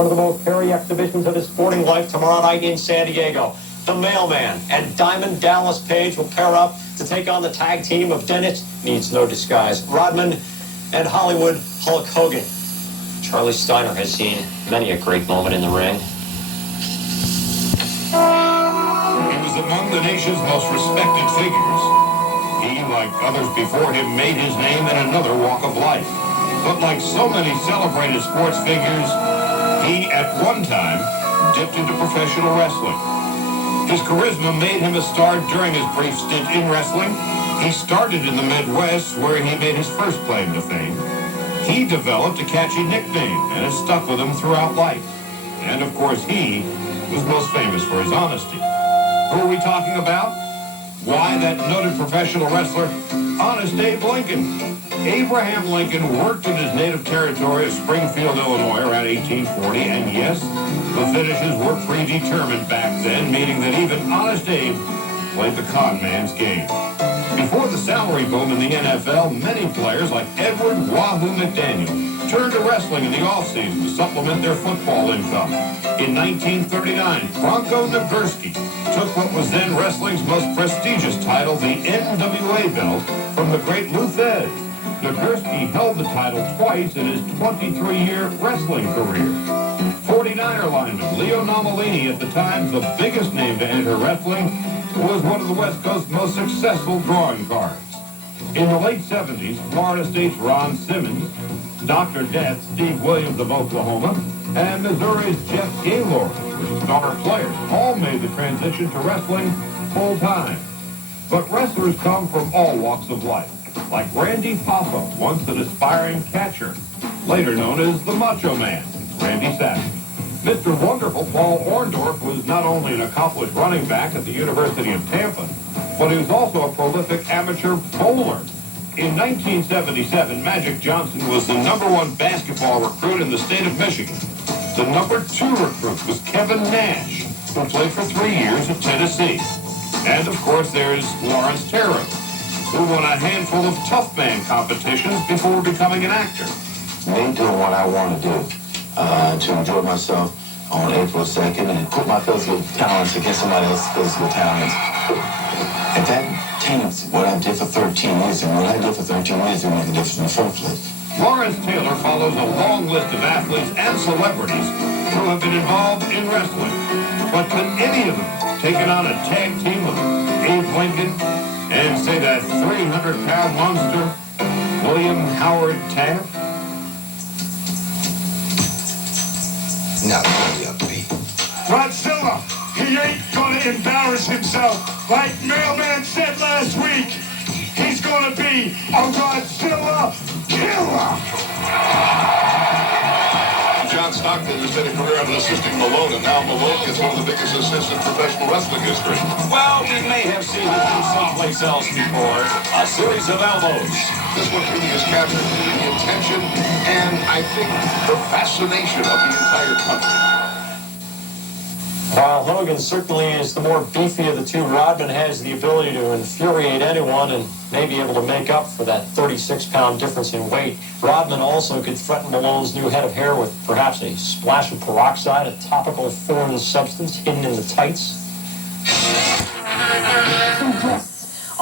one of the most hairy exhibitions of his sporting life tomorrow night in San Diego. The Mailman and Diamond Dallas Page will pair up to take on the tag team of Dennis, needs no disguise, Rodman and Hollywood Hulk Hogan. Charlie Steiner has seen many a great moment in the ring. He was among the nation's most respected figures. He, like others before him, made his name in another walk of life. But like so many celebrated sports figures, he, at one time, dipped into professional wrestling. His charisma made him a star during his brief stint in wrestling. He started in the Midwest, where he made his first claim to fame. He developed a catchy nickname, and it stuck with him throughout life. And, of course, he was most famous for his honesty. Who are we talking about? Why, that noted professional wrestler, Honest Abe Lincoln. Abraham Lincoln worked in his native territory of Springfield, Illinois, around 1840, and yes, the finishes were predetermined back then, meaning that even Honest Abe played the con man's game. Before the salary boom in the NFL, many players like Edward Wahoo McDaniel turned to wrestling in the offseason to supplement their football income. In 1939, Bronco Nagurski took what was then wrestling's most prestigious title, the NWA belt, from the great Lou Thesz. Nagurski held the title twice in his 23-year wrestling career. 49er lineman Leo Nomalini, at the time the biggest name to enter wrestling, was one of the West Coast's most successful drawing cards. In the late 70s, Florida State's Ron Simmons, Dr. Death Steve Williams of Oklahoma, and Missouri's Jeff Gaylord were star players, all made the transition to wrestling full-time. But wrestlers come from all walks of life, like Randy Papa, once an aspiring catcher, later known as the Macho Man, Randy Savage. Mr. Wonderful Paul Orndorff was not only an accomplished running back at the University of Tampa, but he was also a prolific amateur bowler. In 1977, Magic Johnson was the #1 basketball recruit in the state of Michigan. The #2 recruit was Kevin Nash, who played for 3 years at Tennessee. And, of course, there's Lawrence Taylor, who won a handful of tough man competitions before becoming an actor. Me doing what I want to do, to enjoy myself on April 2nd and put my physical talents against somebody else's physical talents. And that taints what I did for 13 years, and what I did for 13 years didn't make a difference in the first place. Lawrence Taylor follows a long list of athletes and celebrities who have been involved in wrestling. But could any of them take on a tag team with Abe Lincoln and say that 300-pound monster, William Howard Taft? Not really upbeat. Godzilla, he ain't gonna embarrass himself. Like Mailman said last week, he's gonna be a Godzilla killer. John Stockton has made a career out of assisting Malone, and now Malone gets one of the biggest assists in professional wrestling history. Well, he may have seen the game someplace else before. A series of elbows. This one really has captured the attention and, I think, the fascination of the entire country. While Hogan certainly is the more beefy of the two, Rodman has the ability to infuriate anyone and may be able to make up for that 36-pound difference in weight. Rodman also could threaten Malone's new head of hair with perhaps a splash of peroxide, a topical foreign substance hidden in the tights.